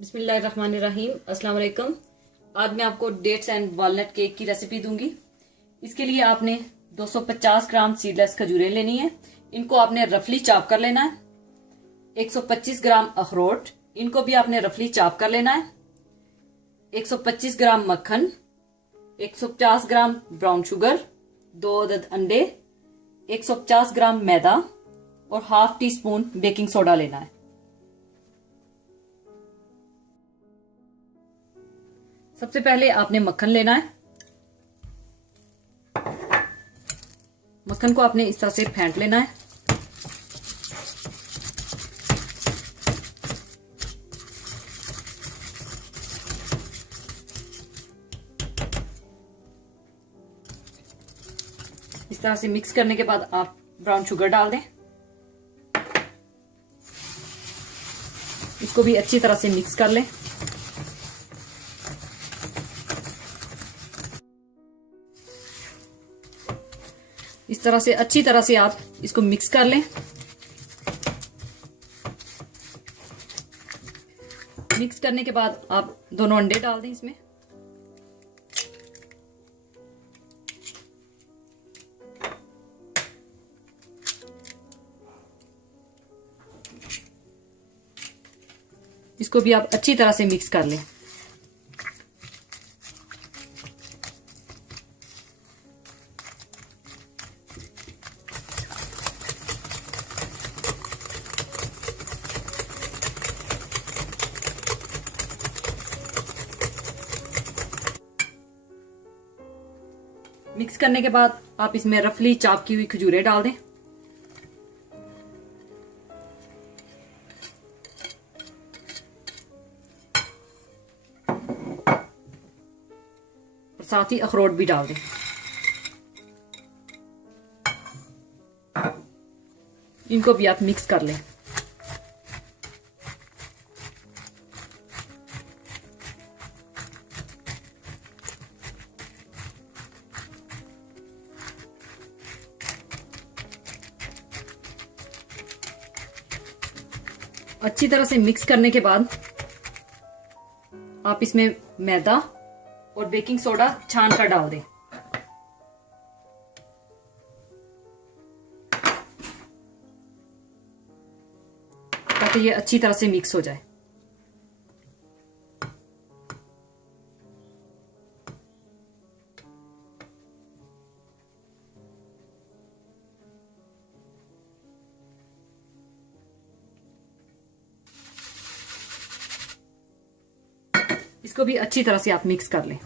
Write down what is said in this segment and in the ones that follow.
बिस्मिल्लाहिर्रहमानिर्रहीम। अस्सलाम वालेकुम। आज मैं आपको डेट्स एंड वॉलनट केक की रेसिपी दूंगी। इसके लिए आपने 250 ग्राम सीडलेस खजूरें लेनी है। इनको आपने रफली चॉप कर लेना है। 125 ग्राम अखरोट, इनको भी आपने रफली चॉप कर लेना है। 125 ग्राम मक्खन, 150 ग्राम ब्राउन शुगर, 2 अदद अंडे, 150 ग्राम मैदा और half tea spoon baking soda लेना है। सबसे पहले आपने मक्खन लेना है। मक्खन को आपने इस तरह से फेंट लेना है। इस तरह से मिक्स करने के बाद आप ब्राउन शुगर डाल दें। इसको भी अच्छी तरह से मिक्स कर लें। इस तरह से अच्छी तरह से आप इसको मिक्स कर लें। मिक्स करने के बाद आप दोनों अंडे डाल दें इसमें। इसको भी आप अच्छी तरह से मिक्स कर लें। मिक्स करने के बाद आप इसमें रफली चॉप की हुई खजूरें डाल दें। और साथ ही अखरोट भी डाल दें। इनको भी आप मिक्स कर लें। अच्छी तरह से मिक्स करने के बाद आप इसमें मैदा और बेकिंग सोडा छान कर डाल दें। ताकि ये अच्छी तरह से मिक्स हो जाए। इसको भी अच्छी तरह से आप मिक्स कर लें।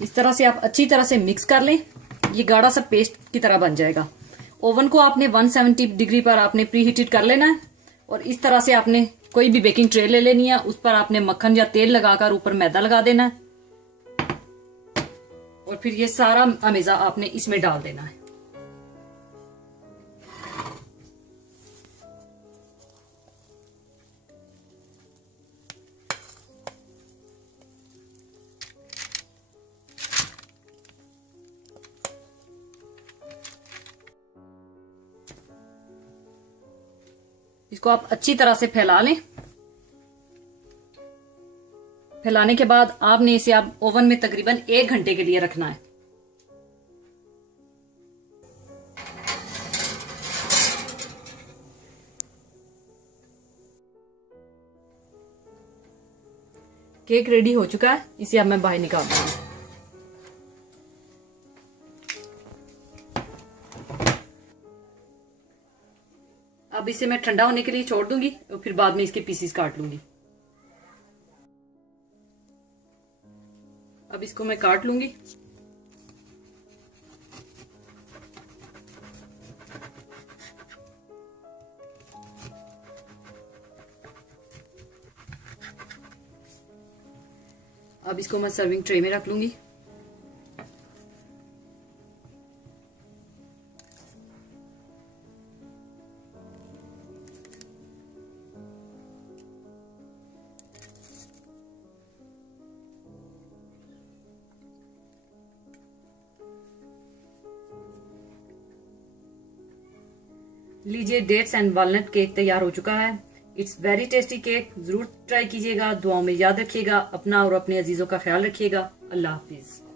इस तरह से आप अच्छी तरह से मिक्स कर लें। ये गाढ़ा सा पेस्ट की तरह बन जाएगा। ओवन को आपने 170 डिग्री पर आपने प्री हीटेड कर लेना है। और इस तरह से आपने कोई भी बेकिंग ट्रे ले लेनी है। उस पर आपने मक्खन या तेल लगाकर ऊपर मैदा लगा देना है। और फिर ये सारा अमेज़ा आपने इसमें डाल देना है। इसको आप अच्छी तरह से फैला लें। फैलाने के बाद आपने इसे आप ओवन में तकरीबन 1 घंटे के लिए रखना है। केक रेडी हो चुका है। इसे अब मैं बाहर निकाल दूंगी। अब इसे मैं ठंडा होने के लिए छोड़ दूंगी और फिर बाद में इसके पीसीस काट लूंगी। अब इसको मैं काट लूंगी। अब इसको मैं सर्विंग ट्रे में रख लूंगी। लीजिए, डेट्स एंड वॉलनट केक तैयार हो चुका है। इट्स वेरी टेस्टी केक, जरूर ट्राई कीजिएगा। दुआओं में याद रखिएगा। अपना और अपने अजीजों का ख्याल रखिएगा। अल्लाह हाफिज।